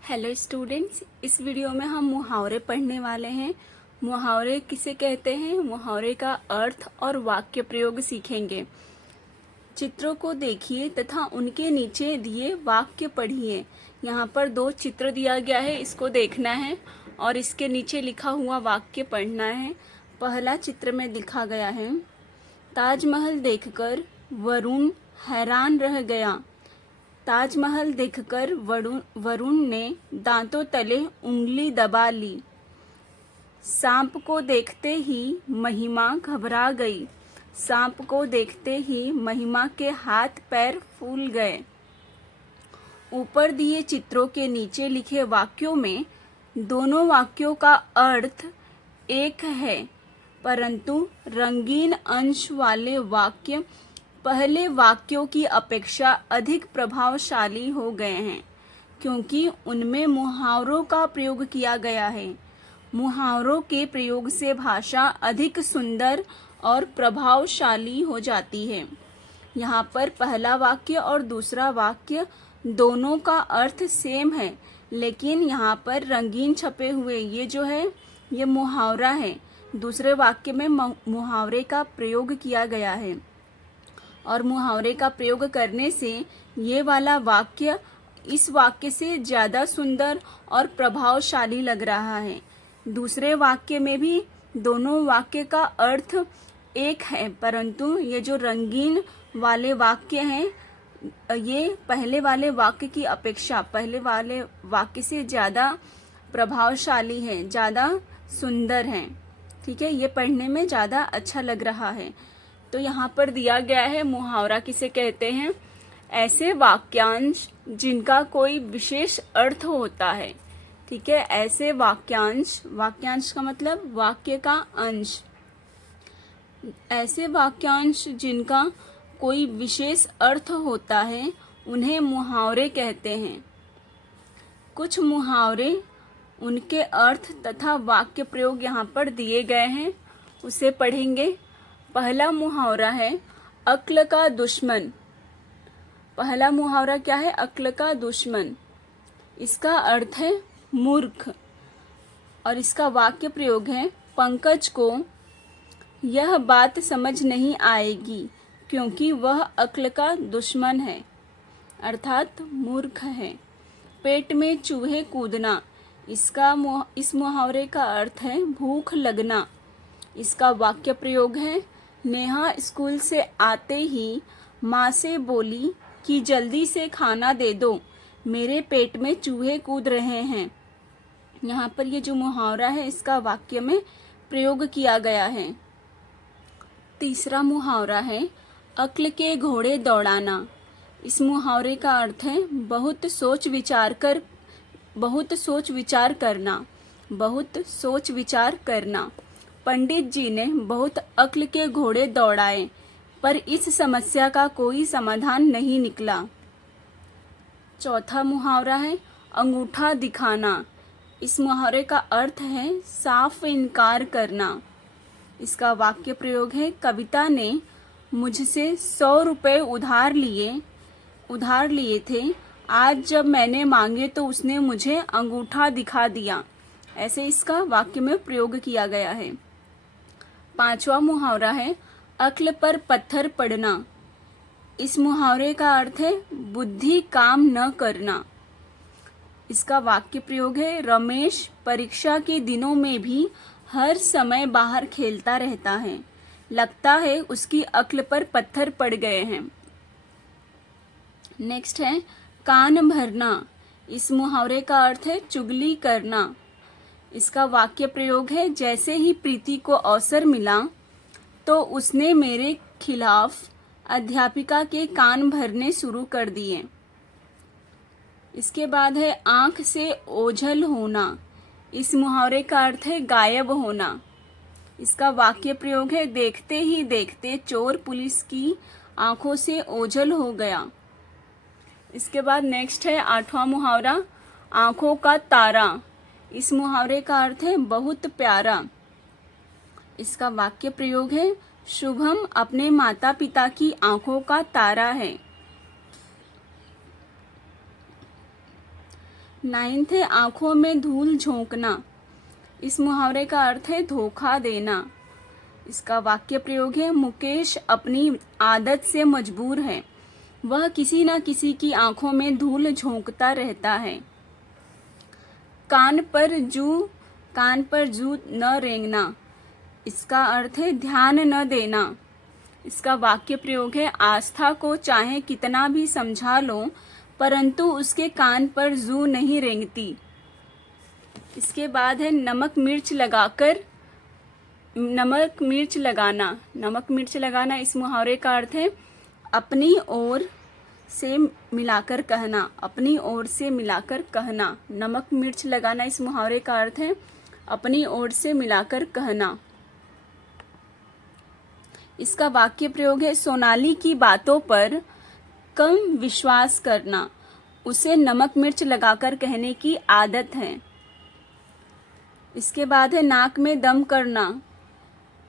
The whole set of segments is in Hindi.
हेलो स्टूडेंट्स, इस वीडियो में हम मुहावरे पढ़ने वाले हैं। मुहावरे किसे कहते हैं, मुहावरे का अर्थ और वाक्य प्रयोग सीखेंगे। चित्रों को देखिए तथा उनके नीचे दिए वाक्य पढ़िए। यहाँ पर 2 चित्र दिया गया है, इसको देखना है और इसके नीचे लिखा हुआ वाक्य पढ़ना है। पहला चित्र में लिखा गया है, ताजमहल देखकर वरुण हैरान रह गया। ताजमहल देखकर वरुण ने दांतों तले उंगली दबा ली। सांप को देखते ही महिमा घबरा गई। सांप को देखते ही महिमा के हाथ पैर फूल गए। ऊपर दिए चित्रों के नीचे लिखे वाक्यों में दोनों वाक्यों का अर्थ एक है, परंतु रंगीन अंश वाले वाक्य पहले वाक्यों की अपेक्षा अधिक प्रभावशाली हो गए हैं, क्योंकि उनमें मुहावरों का प्रयोग किया गया है। मुहावरों के प्रयोग से भाषा अधिक सुंदर और प्रभावशाली हो जाती है। यहाँ पर पहला वाक्य और दूसरा वाक्य दोनों का अर्थ सेम है, लेकिन यहाँ पर रंगीन छपे हुए ये जो है ये मुहावरा है। दूसरे वाक्य में मुहावरे का प्रयोग किया गया है और मुहावरे का प्रयोग करने से ये वाला वाक्य इस वाक्य से ज़्यादा सुंदर और प्रभावशाली लग रहा है। दूसरे वाक्य में भी दोनों वाक्य का अर्थ एक है, परंतु ये जो रंगीन वाले वाक्य हैं ये पहले वाले वाक्य की अपेक्षा पहले वाले वाक्य से ज़्यादा प्रभावशाली है, ज़्यादा सुंदर हैं। ठीक है, ये पढ़ने में ज़्यादा अच्छा लग रहा है। तो यहाँ पर दिया गया है मुहावरा किसे कहते हैं, ऐसे वाक्यांश जिनका कोई विशेष अर्थ होता है। ठीक है, ऐसे वाक्यांश, वाक्यांश का मतलब वाक्य का अंश, ऐसे वाक्यांश जिनका कोई विशेष अर्थ होता है उन्हें मुहावरे कहते हैं। कुछ मुहावरे उनके अर्थ तथा वाक्य प्रयोग यहाँ पर दिए गए हैं, उसे पढ़ेंगे। पहला मुहावरा है अक्ल का दुश्मन। पहला मुहावरा क्या है, अक्ल का दुश्मन। इसका अर्थ है मूर्ख और इसका वाक्य प्रयोग है, पंकज को यह बात समझ नहीं आएगी क्योंकि वह अक्ल का दुश्मन है, अर्थात मूर्ख है। पेट में चूहे कूदना। इस मुहावरे का अर्थ है भूख लगना। इसका वाक्य प्रयोग है, नेहा स्कूल से आते ही माँ से बोली कि जल्दी से खाना दे दो, मेरे पेट में चूहे कूद रहे हैं। यहाँ पर ये जो मुहावरा है इसका वाक्य में प्रयोग किया गया है। तीसरा मुहावरा है अक्ल के घोड़े दौड़ाना। इस मुहावरे का अर्थ है बहुत सोच विचार करना। पंडित जी ने बहुत अक्ल के घोड़े दौड़ाए, पर इस समस्या का कोई समाधान नहीं निकला। चौथा मुहावरा है अंगूठा दिखाना। इस मुहावरे का अर्थ है साफ इनकार करना। इसका वाक्य प्रयोग है, कविता ने मुझसे 100 रुपये उधार लिए थे, आज जब मैंने मांगे तो उसने मुझे अंगूठा दिखा दिया। ऐसे इसका वाक्य में प्रयोग किया गया है। पांचवा मुहावरा है अक्ल पर पत्थर पड़ना। इस मुहावरे का अर्थ है बुद्धि काम न करना। इसका वाक्य प्रयोग है, रमेश परीक्षा के दिनों में भी हर समय बाहर खेलता रहता है, लगता है उसकी अक्ल पर पत्थर पड़ गए हैं। नेक्स्ट है कान भरना। इस मुहावरे का अर्थ है चुगली करना। इसका वाक्य प्रयोग है, जैसे ही प्रीति को अवसर मिला तो उसने मेरे खिलाफ अध्यापिका के कान भरने शुरू कर दिए। इसके बाद है आंख से ओझल होना। इस मुहावरे का अर्थ है गायब होना। इसका वाक्य प्रयोग है, देखते ही देखते चोर पुलिस की आंखों से ओझल हो गया। इसके बाद नेक्स्ट है आठवां मुहावरा आंखों का तारा। इस मुहावरे का अर्थ है बहुत प्यारा। इसका वाक्य प्रयोग है, शुभम अपने माता पिता की आंखों का तारा है। 9th है आंखों में धूल झोंकना। इस मुहावरे का अर्थ है धोखा देना। इसका वाक्य प्रयोग है मुकेश अपनी आदत से मजबूर है, वह किसी न किसी की आंखों में धूल झोंकता रहता है। कान पर जू न रेंगना। इसका अर्थ है ध्यान न देना। इसका वाक्य प्रयोग है आस्था को चाहे कितना भी समझा लो परंतु उसके कान पर जू नहीं रेंगती। इसके बाद है नमक मिर्च लगाना। नमक मिर्च लगाना इस मुहावरे का अर्थ है अपनी ओर से मिलाकर कहना। अपनी ओर से मिलाकर कहना। नमक मिर्च लगाना इस मुहावरे का अर्थ है अपनी ओर से मिलाकर कहना। इसका वाक्य प्रयोग है सोनाली की बातों पर कम विश्वास करना, उसे नमक मिर्च लगाकर कहने की आदत है। इसके बाद है नाक में दम करना।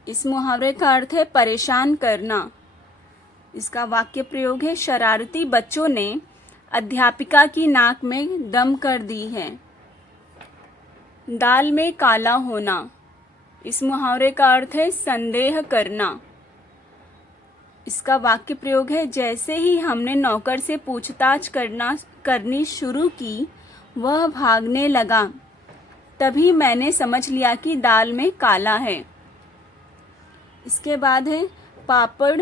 इस मुहावरे का अर्थ है परेशान करना। इसका वाक्य प्रयोग है शरारती बच्चों ने अध्यापिका की नाक में दम कर दी है। दाल में काला होना। इस मुहावरे का अर्थ है संदेह करना। इसका वाक्य प्रयोग है जैसे ही हमने नौकर से पूछताछ करनी शुरू की वह भागने लगा, तभी मैंने समझ लिया कि दाल में काला है। इसके बाद है पापड़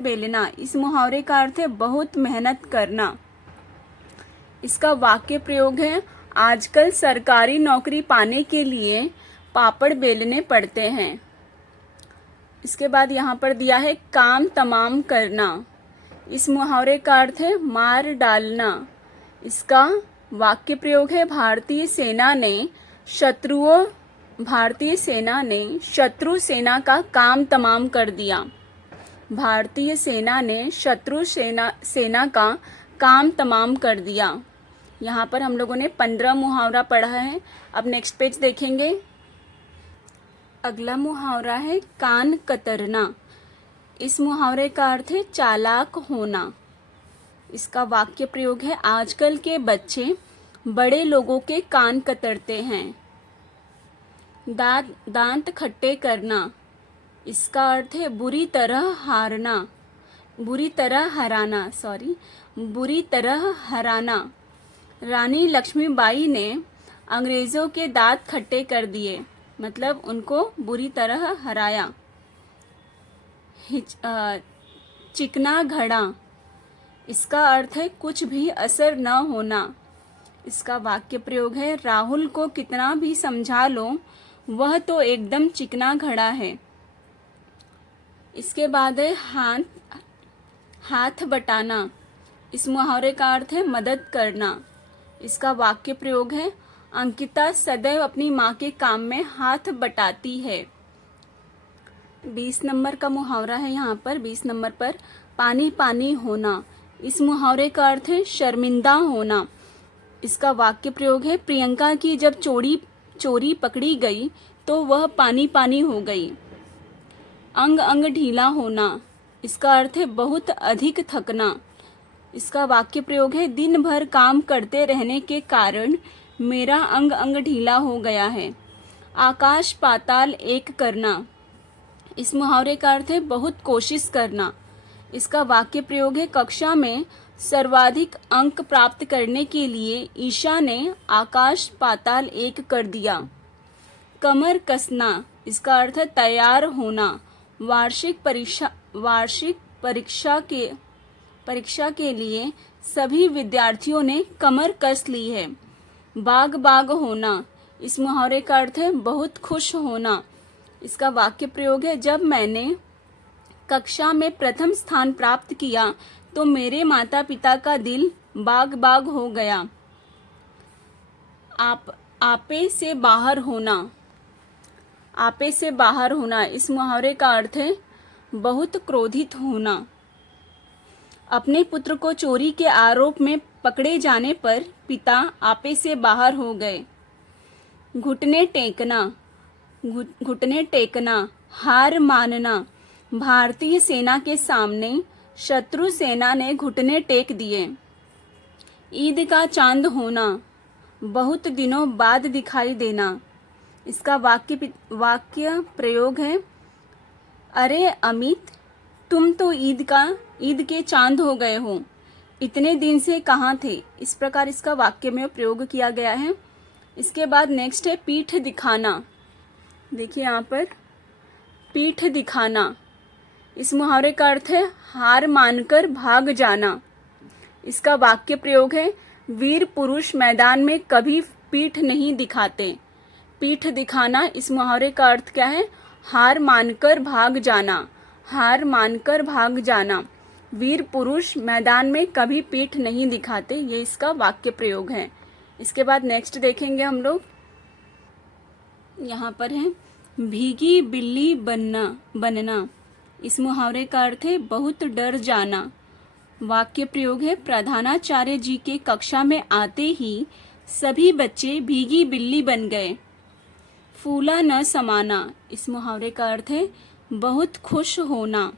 बेलना। इस मुहावरे का अर्थ है बहुत मेहनत करना। इसका वाक्य प्रयोग है आजकल सरकारी नौकरी पाने के लिए पापड़ बेलने पड़ते हैं। इसके बाद यहाँ पर दिया है काम तमाम करना। इस मुहावरे का अर्थ है मार डालना। इसका वाक्य प्रयोग है भारतीय सेना ने शत्रु सेना का काम तमाम कर दिया। भारतीय सेना ने शत्रु सेना का काम तमाम कर दिया। यहाँ पर हम लोगों ने 15 मुहावरा पढ़ा है। अब नेक्स्ट पेज देखेंगे। अगला मुहावरा है कान कतरना। इस मुहावरे का अर्थ है चालाक होना। इसका वाक्य प्रयोग है आजकल के बच्चे बड़े लोगों के कान कतरते हैं। दांत खट्टे करना। इसका अर्थ है बुरी तरह हराना। रानी लक्ष्मीबाई ने अंग्रेजों के दांत खट्टे कर दिए, मतलब उनको बुरी तरह हराया। चिकना घड़ा। इसका अर्थ है कुछ भी असर न होना। इसका वाक्य प्रयोग है राहुल को कितना भी समझा लो वह तो एकदम चिकना घड़ा है। इसके बाद है हाथ बटाना। इस मुहावरे का अर्थ है मदद करना। इसका वाक्य प्रयोग है अंकिता सदैव अपनी माँ के काम में हाथ बटाती है। 20 नंबर का मुहावरा है यहाँ पर। 20 नंबर पर पानी पानी होना। इस मुहावरे का अर्थ है शर्मिंदा होना। इसका वाक्य प्रयोग है प्रियंका की जब चोरी पकड़ी गई तो वह पानी पानी हो गई। अंग अंग ढीला होना। इसका अर्थ है बहुत अधिक थकना। इसका वाक्य प्रयोग है दिन भर काम करते रहने के कारण मेरा अंग अंग ढीला हो गया है। आकाश पाताल एक करना। इस मुहावरे का अर्थ है बहुत कोशिश करना। इसका वाक्य प्रयोग है कक्षा में सर्वाधिक अंक प्राप्त करने के लिए ईशा ने आकाश पाताल एक कर दिया। कमर कसना। इसका अर्थ है तैयार होना। वार्षिक परीक्षा के लिए सभी विद्यार्थियों ने कमर कस ली है। बाग होना। इस मुहावरे का अर्थ है बहुत खुश होना। इसका वाक्य प्रयोग है जब मैंने कक्षा में प्रथम स्थान प्राप्त किया तो मेरे माता पिता का दिल बाग हो गया। आपे से बाहर होना। इस मुहावरे का अर्थ है बहुत क्रोधित होना। अपने पुत्र को चोरी के आरोप में पकड़े जाने पर पिता आपे से बाहर हो गए। घुटने टेकना, हार मानना। भारतीय सेना के सामने शत्रु सेना ने घुटने टेक दिए। ईद का चांद होना, बहुत दिनों बाद दिखाई देना। इसका वाक्य प्रयोग है, अरे अमित, तुम तो ईद के चांद हो गए हो, इतने दिन से कहाँ थे। इस प्रकार इसका वाक्य में प्रयोग किया गया है। इसके बाद नेक्स्ट है पीठ दिखाना। देखिए यहाँ पर पीठ दिखाना, इस मुहावरे का अर्थ है हार मानकर भाग जाना। इसका वाक्य प्रयोग है, वीर पुरुष मैदान में कभी पीठ नहीं दिखाते। पीठ दिखाना, इस मुहावरे का अर्थ क्या है, हार मानकर भाग जाना। हार मानकर भाग जाना, वीर पुरुष मैदान में कभी पीठ नहीं दिखाते, ये इसका वाक्य प्रयोग है। इसके बाद नेक्स्ट देखेंगे हम लोग, यहाँ पर है भीगी बिल्ली बनना। इस मुहावरे का अर्थ है बहुत डर जाना। वाक्य प्रयोग है, प्रधानाचार्य जी के कक्षा में आते ही सभी बच्चे भीगी बिल्ली बन गए। फूला न समाना, इस मुहावरे का अर्थ है बहुत खुश होना।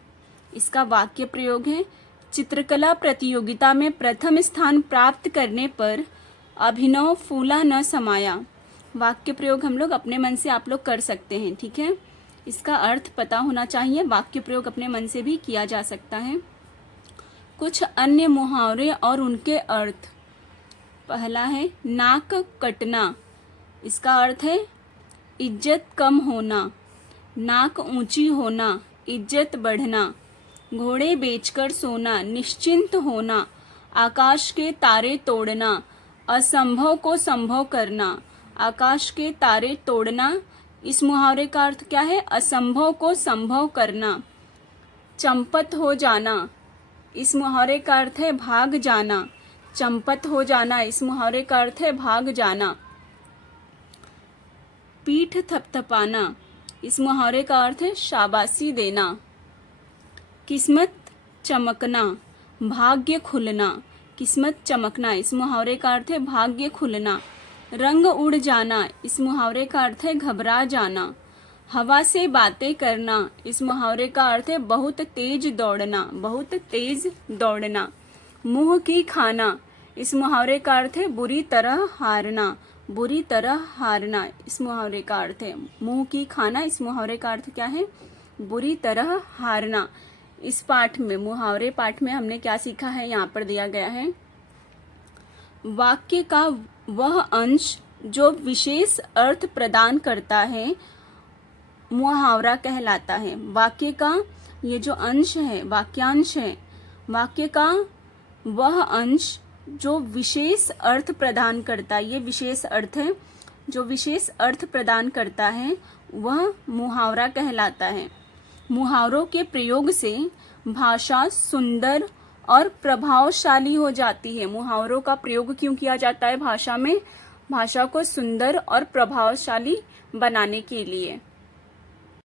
इसका वाक्य प्रयोग है, चित्रकला प्रतियोगिता में प्रथम स्थान प्राप्त करने पर अभिनव फूला न समाया। वाक्य प्रयोग हम लोग अपने मन से आप लोग कर सकते हैं, ठीक है। इसका अर्थ पता होना चाहिए, वाक्य प्रयोग अपने मन से भी किया जा सकता है। कुछ अन्य मुहावरे और उनके अर्थ। पहला है नाक कटना। इसका अर्थ है इज्जत कम होना, नाक ऊंची होना, इज्जत बढ़ना। घोड़े बेचकर सोना, निश्चिंत होना, आकाश के तारे तोड़ना, असंभव को संभव करना। आकाश के तारे तोड़ना, इस मुहावरे का अर्थ क्या है, असंभव को संभव करना। चंपत हो जाना, इस मुहावरे का अर्थ है भाग जाना। चंपत हो जाना, इस मुहावरे का अर्थ है भाग जाना। पीठ थपथपाना, इस मुहावरे का अर्थ है शाबाशी देना। किस्मत चमकना, भाग्य खुलना। किस्मत चमकना, इस मुहावरे का अर्थ है भाग्य खुलना। रंग उड़ जाना, इस मुहावरे का अर्थ है घबरा जाना। हवा से बातें करना, इस मुहावरे का अर्थ है बहुत तेज दौड़ना। बहुत तेज दौड़ना। मुंह की खाना, इस मुहावरे का अर्थ है बुरी तरह हारना। बुरी तरह हारना, इस मुहावरे का अर्थ है मुंह की खाना। इस मुहावरे का अर्थ क्या है, बुरी तरह हारना। इस पाठ में, मुहावरे पाठ में हमने क्या सीखा है, यहाँ पर दिया गया है, वाक्य का वह अंश जो विशेष अर्थ प्रदान करता है मुहावरा कहलाता है। वाक्य का ये जो अंश है, वाक्यांश है, वाक्य का वह अंश जो विशेष अर्थ प्रदान करता है, ये विशेष अर्थ है, जो विशेष अर्थ प्रदान करता है वह मुहावरा कहलाता है। मुहावरों के प्रयोग से भाषा सुंदर और प्रभावशाली हो जाती है। मुहावरों का प्रयोग क्यों किया जाता है भाषा में, भाषा को सुंदर और प्रभावशाली बनाने के लिए।